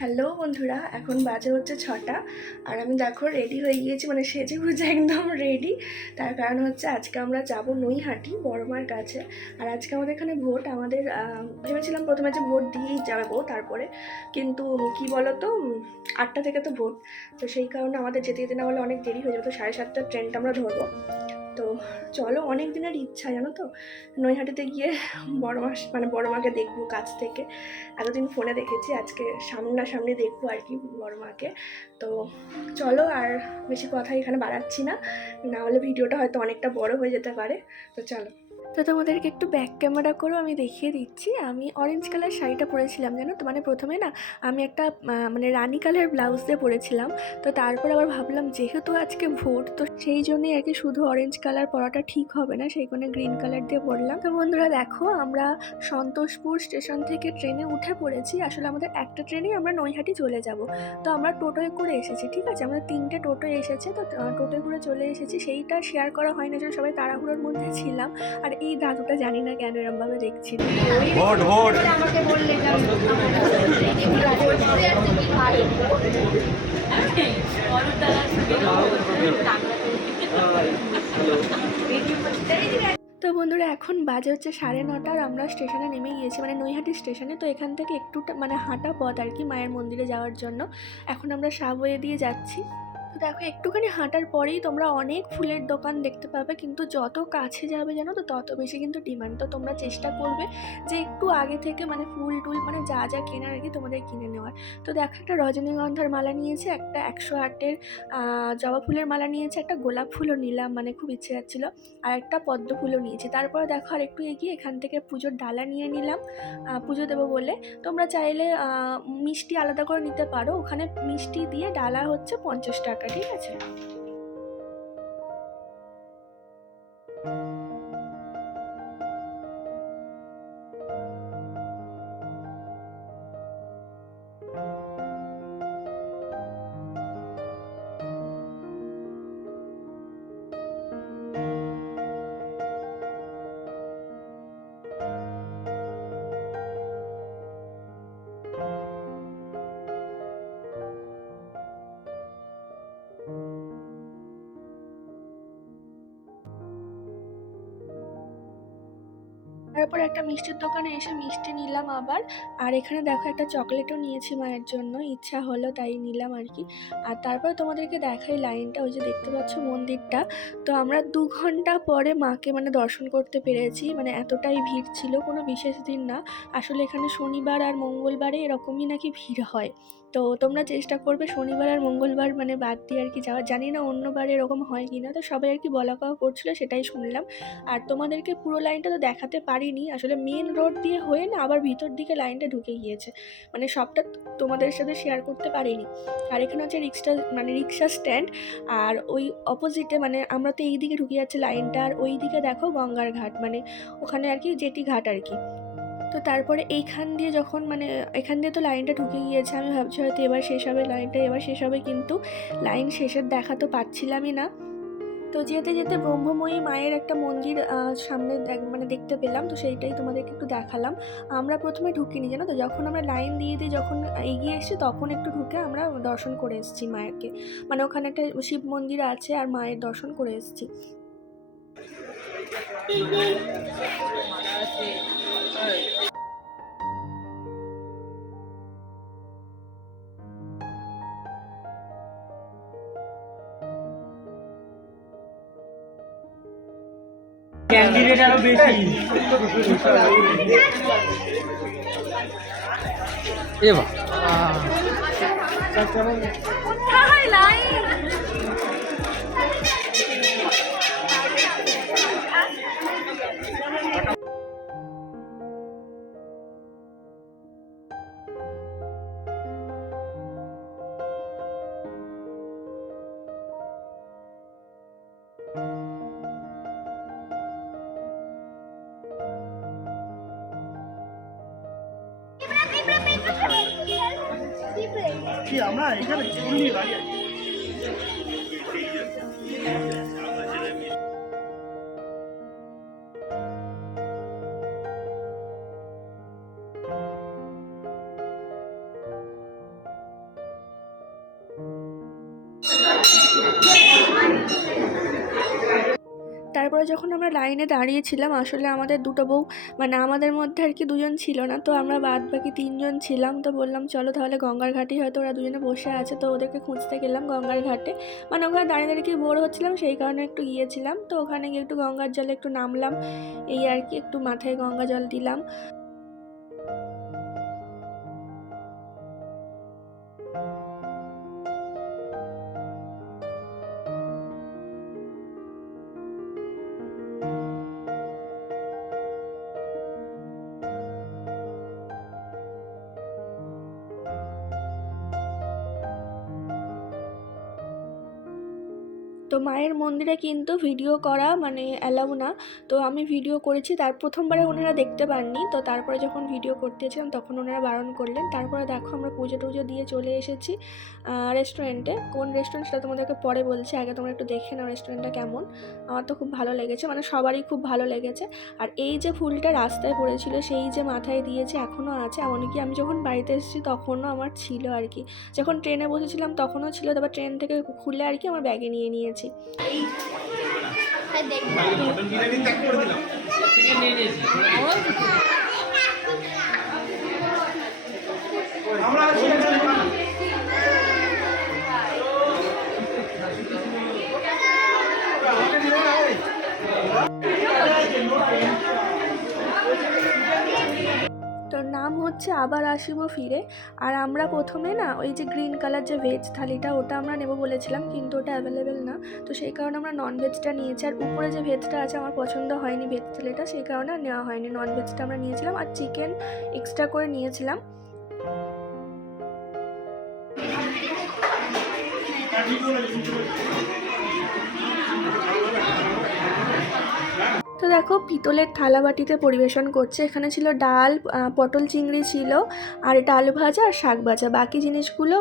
Hello বন্ধুরা, এখন বাজে হচ্ছে 6টা আর আমি দেখো রেডি হয়ে গিয়েছি, মানে সেজে গুজে একদম রেডি। তার কারণ হচ্ছে আজকে আমরা যাব নৈহাটি বড়মার কাছে। আর আজকে আমাদের এখানে ভোট, আমাদের ভেবেছিলাম প্রথমে যে ভোট দিয়েই যাবো, তারপরে কিন্তু কি বলতো 8টা থেকে তো ভোট, তো সেই কারণে আমাদের যেতে যেতে না হলে অনেক দেরি হয়ে যাবে। তো 7:30টার ট্রেনটা আমরা ধরবো। তো চলো, অনেক দিনের ইচ্ছা জানো তো নৈহাটিতে গিয়ে বড়মাকে দেখবো কাছ থেকে। এতদিন ফোনে দেখেছি, আজকে সামনাসামনি দেখবো আর কি বড়মাকে। তো চলো, আর বেশি কথা এখানে বাড়াচ্ছি না, না হলে ভিডিওটা হয়তো অনেকটা বড় হয়ে যেতে পারে। তো চলো, তো তোমাদেরকে একটু ব্যাক ক্যামেরা করেও আমি দেখিয়ে দিচ্ছি। আমি অরেঞ্জ কালার শাড়িটা পরেছিলাম জানো তো, মানে প্রথমে না আমি একটা মানে রানি কালার ব্লাউজ দিয়ে পরেছিলাম। তো তারপর আবার ভাবলাম যেহেতু আজকে ভোট, তো সেই জন্যই আর কি শুধু অরেঞ্জ কালার পরাটা ঠিক হবে না, সেই কারণে গ্রিন কালার দিয়ে পরলাম। তো বন্ধুরা দেখো, আমরা সন্তোষপুর স্টেশন থেকে ট্রেনে উঠে পড়েছি। আসলে আমাদের একটা ট্রেনেই আমরা নৈহাটি চলে যাব। তো আমরা টোটোয় করে এসেছি, ঠিক আছে, আমরা 3টে টোটো এসেছে, তো টোটোয় করে চলে এসেছি। সেইটা শেয়ার করা হয় না, যে সবাই তাড়াহুড়োর মধ্যে ছিলাম। আর এই দাদুটা জানি না কেন এরম ভাবে দেখছিল। ভোট ভোট আমাকে বললে তো বন্ধুরা এখন বাজে হচ্ছে 9:30 আর আমরা স্টেশনে নেমে গিয়েছি, মানে নৈহাটি স্টেশনে। তো এখান থেকে একটু মানে হাঁটা পথ আর কি মায়ের মন্দিরে যাওয়ার জন্য। এখন আমরা সাবওয়ে দিয়ে যাচ্ছি। তো দেখো একটুখানি হাঁটার পরেই তোমরা অনেক ফুলের দোকান দেখতে পাবে, কিন্তু যত কাছে যাবে জানো তো তত বেশি কিন্তু ডিমান্ড। তো তোমরা চেষ্টা করবে যে একটু আগে থেকে মানে ফুল টুল মানে যা যা কেনার আর কি তোমাদের কিনে নেওয়ার। তো দেখো একটা রজনীগন্ধার মালা নিয়েছে, একটা 108-এর জবা ফুলের মালা নিয়েছে, একটা গোলাপ ফুলও নিলাম, মানে খুব ইচ্ছে যাচ্ছিলো, আর একটা পদ্ম ফুলও নিয়েছি। তারপরে দেখো আর একটু এগিয়ে এখান থেকে পুজোর ডালা নিয়ে নিলাম, পুজো দেবো বলে। তোমরা চাইলে মিষ্টি আলাদা করে নিতে পারো, ওখানে মিষ্টি দিয়ে ডালা হচ্ছে 50 টাকা, ঠিক আছে। তারপর একটা মিষ্টির দোকানে এসে মিষ্টি নিলাম আবার। আর এখানে দেখো একটা চকলেটও নিয়েছি মায়ের জন্য, ইচ্ছা হলো তাই নিলাম আর কি। আর তারপর তোমাদেরকে দেখাই লাইনটা, ওই যে দেখতে পাচ্ছ মন্দিরটা। তো আমরা 2 ঘন্টা পরে মাকে মানে দর্শন করতে পেরেছি, মানে এতটাই ভিড় ছিল, কোনো বিশেষ দিন না। আসলে এখানে শনিবার আর মঙ্গলবারে এরকমই নাকি ভিড় হয়। তো তোমরা চেষ্টা করবে শনিবার আর মঙ্গলবার মানে বাদ দিয়ে আর কি যাওয়া, জানি না অন্য বারে এরকম হয় কি না। তো সবাই আর কি বলা কওয়া করছিল, সেটাই শুনলাম। আর তোমাদেরকে পুরো লাইনটা তো দেখাতে পারিনি, আসলে মেন রোড দিয়ে হয়ে না আবার ভিতর দিকে লাইনটা ঢুকে গিয়েছে, মানে সবটা তোমাদের সাথে শেয়ার করতে পারিনি। আর এখানে হচ্ছে রিক্সা স্ট্যান্ড, আর ওই অপোজিটে মানে আমরা তো এই দিকে ঢুকে যাচ্ছে লাইনটা, আর ওই দিকে দেখো গঙ্গার ঘাট, মানে ওখানে আর কি জেটি ঘাট আর কি। তো তারপরে এইখান দিয়ে যখন মানে এখান দিয়ে তো লাইনটা ঢুকে গিয়েছে, আমি ভাবছি হয়তো এবার শেষ হবে লাইনটা, এবার শেষ হবে, কিন্তু লাইন শেষের দেখা তো পাচ্ছিলামই না। তো যেতে যেতে ব্রহ্মময়ী মায়ের একটা মন্দির সামনে মানে দেখতে পেলাম, তো সেইটাই তোমাদেরকে একটু দেখালাম। আমরা প্রথমে ঢুকিনি জানো তো, যখন আমরা লাইন দিয়ে যখন এগিয়ে এসেছি তখন একটু ঢুকে আমরা দর্শন করে এসেছি মায়েরকে, মানে ওখানে একটা শিব মন্দির আছে আর মায়ের দর্শন করে এসেছি। ক্যান্ডিডেট আরো বেশি এবার কি আমরা এখানে দাঁড়িয়ে আছি। তারপরে যখন আমরা লাইনে দাঁড়িয়েছিলাম, আসলে আমাদের দুটো বউ মানে আমাদের মধ্যে আর কি দুজন ছিল না, তো আমরা বাদ বাকি তিনজন ছিলাম। তো বললাম চলো তাহলে গঙ্গার ঘাটেই হয়তো ওরা দুজনে বসে আছে, তো ওদেরকে খুঁজতে গেলাম গঙ্গার ঘাটে। মানে ওখানে দাঁড়িয়ে দাঁড়িয়ে কি বোর হচ্ছিলাম, সেই কারণে একটু গিয়েছিলাম। তো ওখানে গিয়ে একটু গঙ্গার জলে একটু নামলাম, এই আর কি, একটু মাথায় গঙ্গা জল দিলাম। তো মায়ের মন্দিরে কিন্তু ভিডিও করা মানে অ্যালাউ না, তো আমি ভিডিও করেছি। তার প্রথমবারে ওনারা দেখতে পাননি, তো তারপরে যখন ভিডিও করতেছিলাম তখন ওনারা বারণ করলেন। তারপরে দেখো আমরা পুজো টুজো দিয়ে চলে এসেছি রেস্টুরেন্টে। কোন রেস্টুরেন্ট সেটা তোমাদেরকে পরে বলছি, আগে তোমরা একটু দেখে নাও রেস্টুরেন্টটা কেমন। আমার তো খুব ভালো লেগেছে, মানে সবারই খুব ভালো লেগেছে। আর এই যে ফুলটা রাস্তায় পড়েছিল সেই যে মাথায় দিয়েছে এখনও আছে, এমনকি আমি যখন বাড়িতে এসেছি তখনও আমার ছিল আর কি। যখন ট্রেনে বসেছিলাম তখনও ছিল, তারপর ট্রেন থেকে খুলে আর কি আমার ব্যাগে নিয়ে নিয়েছি। তোর নাম হচ্ছে আবার আসিব ফিরে। আর আমরা প্রথমে না ওই যে গ্রিন কালার যে ভেজ থালিটা ওটা আমরা নেব বলেছিলাম, কিন্তু ওটা অ্যাভেলেবেল না, তো সেই কারণে আমরা নন ভেজটা নিয়েছি। আর উপরে যে ভেজটা আছে আমার পছন্দ হয়নি ভেজ থালিটা, সেই কারণে আর নেওয়া হয়নি, নন ভেজটা আমরা নিয়েছিলাম। আর চিকেন এক্সট্রা করে নিয়েছিলাম। তো দেখো পিতলের থালা বাটিতে পরিবেশন করছে। এখানে ছিল ডাল, পটল চিংড়ি ছিল, আর এটা আলু ভাজা আর শাক ভাজা। বাকি জিনিসগুলো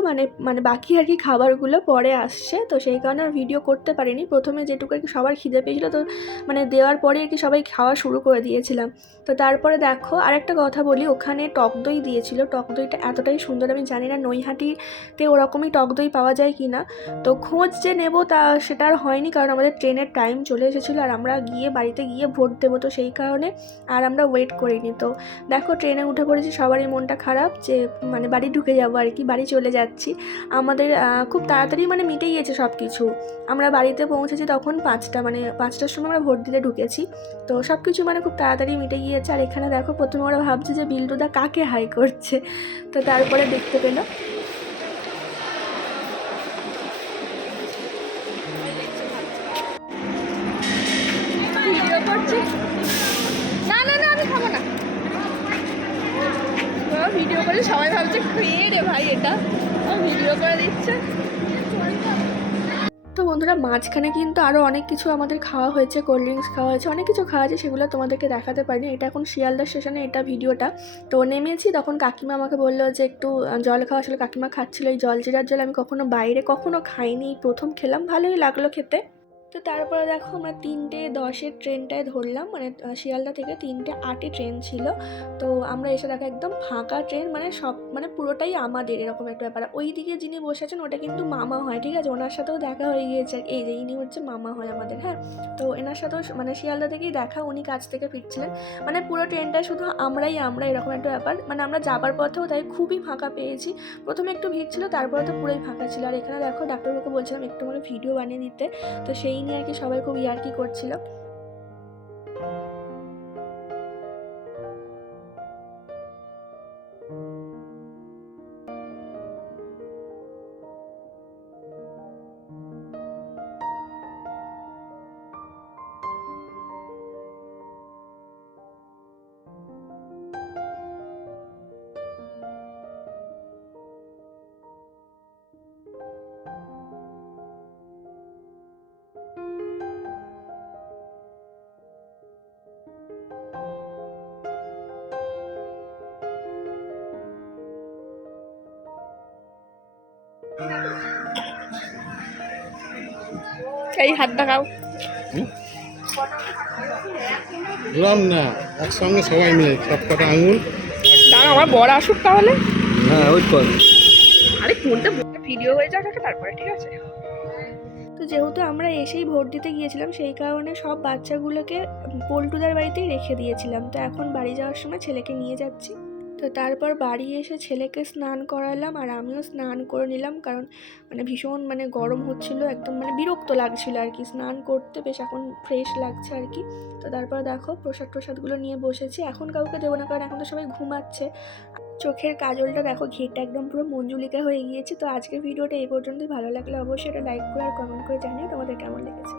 মানে বাকি আর কি খাবারগুলো পরে আসছে, তো সেই কারণে আর ভিডিও করতে পারিনি। প্রথমে যেটুকু আর কি সবার খিদে পেয়েছিল, তো মানে দেওয়ার পরে আর কি সবাই খাওয়া শুরু করে দিয়েছিলাম। তো তারপরে দেখো আরেকটা কথা বলি, ওখানে টক দই দিয়েছিল। টক দইটা এতটাই সুন্দর, আমি জানি না নৈহাটিতে ওরকমই টক দই পাওয়া যায় কি না। তো খোঁজ যে নেব তা সেটা আর হয়নি, কারণ আমাদের ট্রেনের টাইম চলে এসেছিলো আর আমরা বাড়িতে গিয়ে ভোট দেবো, তো সেই কারণে আর আমরা ওয়েট করিনি। তো দেখো ট্রেনে উঠে পড়েছি, সবারই মনটা খারাপ যে মানে বাড়ি ঢুকে যাবো আর কি, বাড়ি চলে যাচ্ছি। আমাদের খুব তাড়াতাড়ি মানে মিটে গিয়েছে সব কিছু। আমরা বাড়িতে পৌঁছেছি তখন 5টা, মানে 5টার সময় আমরা ভোট দিতে ঢুকেছি। তো সব কিছু মানে খুব তাড়াতাড়ি মিটে গিয়েছে। আর এখানে দেখো প্রথমে ওরা ভাবছে যে বিল্টুদা কাকে হাই করছে, তো তারপরে দেখতে পেলো ভিডিও করে, সবাই ভাবছে খেয়ে রে ভাই এটা ভিডিও করে দিচ্ছে। তো বন্ধুরা মাঝখানে কিন্তু আরও অনেক কিছু আমাদের খাওয়া হয়েছে, কোল্ড ড্রিঙ্কস খাওয়া হয়েছে, অনেক কিছু খাওয়া হয়েছে, সেগুলো তোমাদেরকে দেখাতে পারিনি। এটা এখন শিয়ালদা স্টেশনে এটা ভিডিওটা। তো নেমেছি তখন কাকিমা আমাকে বললো যে একটু জল খাওয়া। আসলে কাকিমা খাচ্ছিলো এই জলজিরার জল, আমি কখনো বাইরে কখনো খাইনি, প্রথম খেলাম, ভালোই লাগলো খেতে। তো তারপরে দেখো আমরা 3:10-এর ট্রেনটায় ধরলাম, মানে শিয়ালদা থেকে 3:08-এ ট্রেন ছিল। তো আমরা এসে দেখো একদম ফাঁকা ট্রেন, মানে সব মানে পুরোটাই আমাদের, এরকম একটা ব্যাপার। ওই দিকে যিনি বসে আছেন ওটা কিন্তু মামা হয়, ঠিক আছে, ওনার সাথেও দেখা হয়ে গিয়েছে। এই যে ইনি হচ্ছে মামা হয় আমাদের, হ্যাঁ। তো এনার সাথেও মানে শিয়ালদা থেকেই দেখা, উনি কাজ থেকে ফিরছিলেন। মানে পুরো ট্রেনটায় শুধু আমরা এরকম একটা ব্যাপার। মানে আমরা যাবার পথেও তাই খুবই ফাঁকা পেয়েছি। প্রথমে একটু ভিড় ছিল, তারপরে তো পুরোই ফাঁকা ছিল। আর এখানে দেখো ডাক্তারবাবুকে বলছিলাম একটু মানে ভিডিও বানিয়ে দিতে, তো সেই নিয়ে আর কি সবাই খুব ইয়ার্কি করছিল। এই হাতটা খাও। বললাম না একসঙ্গে সবাই মিলে সব কটা আঙুল। দাঁড়া আমার বড় আসুক তাহলে। হ্যাঁ ওই কর। আরে কোনটা ভিডিও হয়ে যাক তারপরে, ঠিক আছে। তো যেহেতু আমরা এসেই ভোট দিতে গিয়েছিলাম সেই কারণে সব বাচ্চাগুলোকে পল্টুদার বাড়িতেই রেখে দিয়েছিলাম। তো এখন বাড়ি যাওয়ার সময় ছেলেকে নিয়ে যাচ্ছি। তো তারপর বাড়ি এসে ছেলেকে স্নান করালাম আর আমিও স্নান করে নিলাম, কারণ ভীষণ গরম হচ্ছিল, একদম বিরক্ত লাগছিল আর কি স্নান করতে, বেশ এখন ফ্রেশ লাগছে আর কি। তো তারপর দেখো প্রসাদগুলো নিয়ে বসেছি, এখন কাউকে দেবো না কারণ এখন তো সবাই ঘুমাচ্ছে। চোখের কাজলটা দেখো ঘিটা একদম পুরো মঞ্জুলিকা হয়ে গিয়েছে। তো আজকের ভিডিওটা এই পর্যন্তই, ভালো লাগলে অবশ্যই এটা লাইক করে আর কমেন্ট করে জানিও তোমাদের কেমন লেগেছে।